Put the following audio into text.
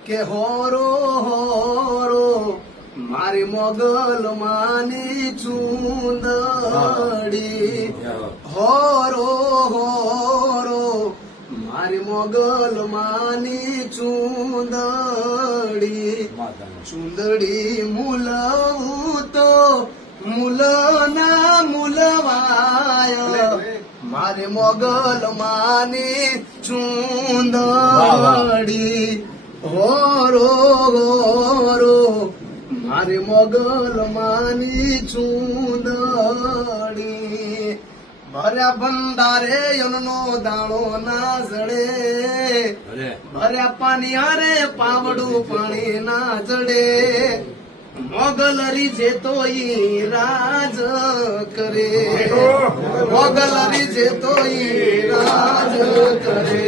કે હોરો હોરો મારી મોગલ માની ચૂંદડી હોરો હોરો મારી મોગલ માની ચૂંદડી મુલવું તો મુલના મુલવાય મારે મોગલ માની ચૂંદડી હોરો હોરો મારે મોગલ માની ચૂંદડી ભર્યા ભંડારે યનનો દાણો ના જડે ભર્યા પાણી હારે પાવડું પાણી ના જડે મોગલ રીજે તો ઈ રાજ કરે મોગલ રીજે તો ઈ રાજ કરે